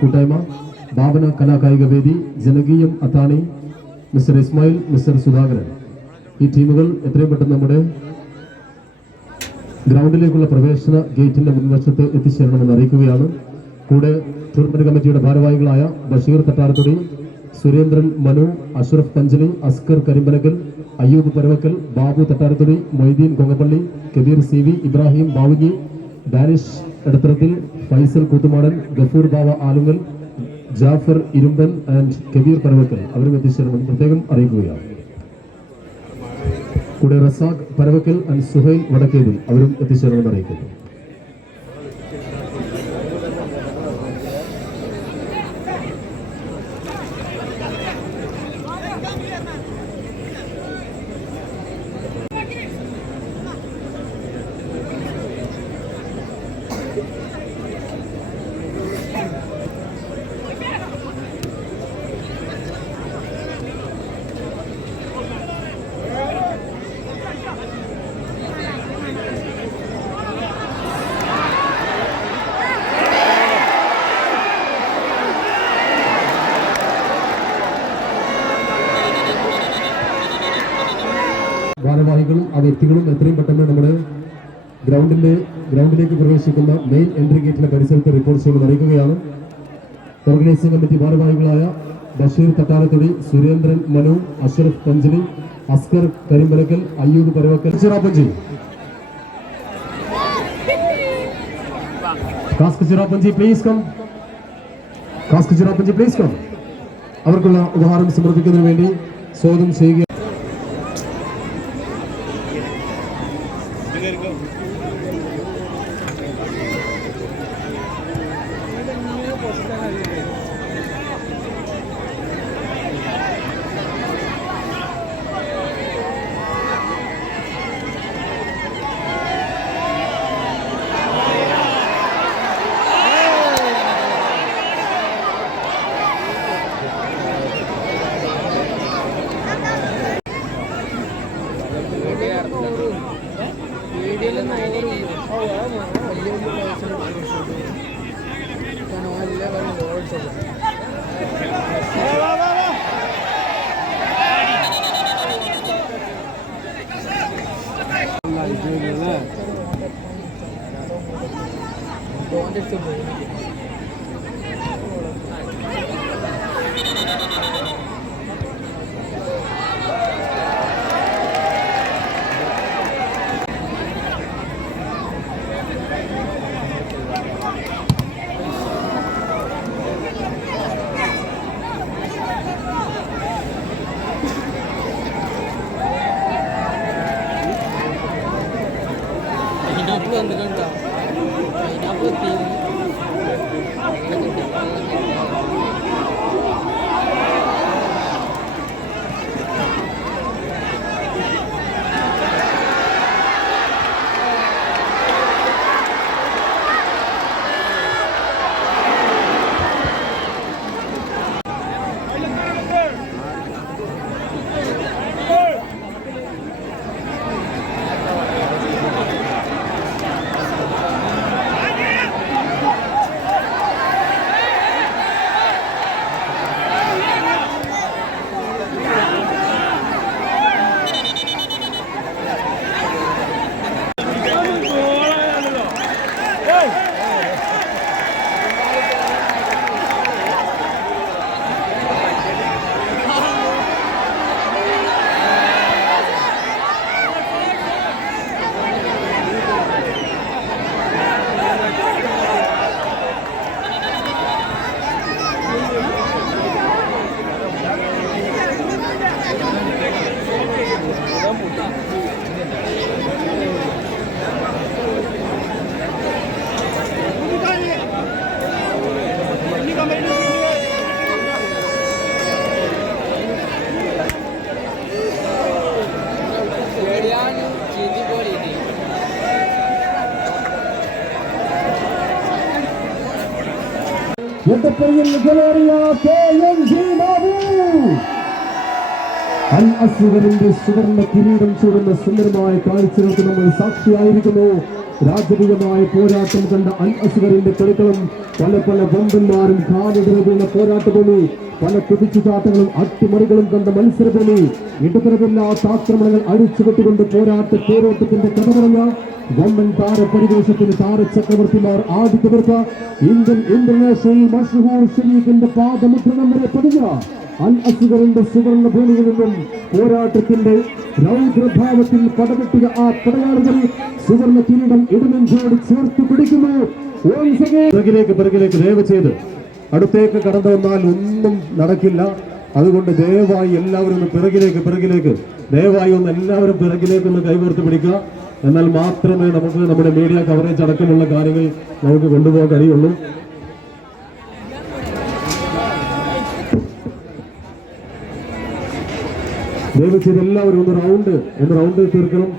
കൂട്ടായ്മ, ഭാവന കലാകായിക വേദി, ജനകീയം അത്താണി, മിസ്റ്റർ ഇസ്മായിൽ, മിസ്റ്റർ സുധാകരൻ, ഈ ടീമുകൾ എത്രയും പെട്ടെന്ന് നമ്മുടെ ഗ്രൗണ്ടിലേക്കുള്ള പ്രവേശന ഗേറ്റിന്റെ മുൻവശത്ത് എത്തിച്ചേരണമെന്ന് അറിയിക്കുകയാണ്. കൂടെ ടൂർണമെന്റ് കമ്മിറ്റിയുടെ ഭാരവാഹികളായ Basheer Thattarathodi, Surendran Manu, Ashraf Panchali, Askar Karimpanakkal, Ayyub Paravakkal, Babu Thattarathodi, Moideen Kongappally, Kabeer C V, Ibrahim Bavuji, Danish Edatharathil, Faisal Koothumadan, Gafoor Bava Alungal, Jafar Irumban and Kabeer Paravakkal അവരും എത്തിച്ചേരണമെന്ന് പ്രത്യേകം അറിയിക്കുകയാണ്. കൂടെ റസാഖ് പരവക്കൽ ആൻഡ് സുഹൈൽ വടക്കേതിൽ അവരും എത്തിച്ചേരണമെന്ന് അറിയിക്കുന്നു. ഭാരവാഹികളും ആ വ്യക്തികളും എത്രയും പെട്ടെന്ന് നമ്മുടെ ഗ്രൗണ്ടിലേക്ക് പ്രവേശിക്കുന്ന മെയിൻ എൻട്രി ഗേറ്റിന്റെ പരിസരത്ത് റിപ്പോർട്ട് ചെയ്യുമെന്ന് അറിയിക്കുകയാണ്. ഓർഗനൈസിംഗ് കമ്മിറ്റി ഭാരവാഹികളായ ബഷീർ തട്ടാരത്തൊടി, സുരേന്ദ്രൻ മനു, അഷ്റഫ് പഞ്ചലി, അസ്കർ കരിമ്പലക്കൽ, അയ്യൂബ് പരവക്കൽ, ചിറാപ്പഞ്ചി, പ്ലീസ് കം. അവർക്കുള്ള ഉപഹാരം സമർപ്പിക്കുന്നതിന് വേണ്ടി സ്വാഗതം ചെയ്യുക. എടപ്പള്ളിയിൽ ഗലോറിയ KMG ബാബു അൽ അസ്ഗറിന്റെ സുവർണ്ണ കിരീടം ചൂടുന്ന സുന്ദരമായ കാഴ്ചകൾക്ക് നമ്മൾ സാക്ഷിയായിരിക്കുന്നു. രാജകീയമായ പോരാട്ടം കണ്ട അൽ അസ്ഗറിന്റെ കളികളും പല വമ്പന്മാരും കാലിടറുന്ന പോരാട്ടഭൂമി, പല കുതിച്ചുചാട്ടങ്ങളും അട്ടിമറികളും കണ്ട മത്സരഭൂമി, ഇടതരമില്ലാത്ത ആക്രമണങ്ങൾ അഴിച്ചുകെട്ടുകൊണ്ട് പോരാട്ടത്തിന്റെ കഥ പറഞ്ഞ വമ്പൻ താരപരിവേഷത്തിന് താരചക്രവർത്തിമാർ ആദിത്യവർക്ക ഇന്ത്യൻ ഇന്റർനാഷണൽ മഷഹൂർ ഷരീഫിന്റെ പാദമുദ്രണം വരെ പതിഞ്ഞ അൽ അസ്ഗറിന്റെ സുവർണ്ണ ഭൂമിയിൽ നിന്നും പോരാട്ടത്തിന്റെ രൗദ്രഭാവത്തിൽ പടവെട്ടിയ ആ പടയാളികൾ സുവർണ്ണ കിരീടം ഇടനെഞ്ചോട് ചേർത്ത് പിടിക്കുന്നു. പിറകിലേക്ക് ദയവ് ചെയ്ത് അടുത്തേക്ക് കടന്നു വന്നാൽ ഒന്നും നടക്കില്ല. അതുകൊണ്ട് ദയവായി എല്ലാവരും ഒന്ന് പിറകിലേക്ക് ദയവായി ഒന്ന് എല്ലാവരും പിറകിലേക്ക് ഒന്ന് കൈകോർത്ത് പിടിക്കുക. എന്നാൽ മാത്രമേ നമുക്ക് നമ്മുടെ മീഡിയ കവറേജ് അടക്കമുള്ള കാര്യങ്ങൾ നമുക്ക് കൊണ്ടുപോകാൻ കഴിയുള്ളൂ. ദയവ് ചെയ്ത് എല്ലാവരും ഒന്ന് റൗണ്ട് തീർക്കണം.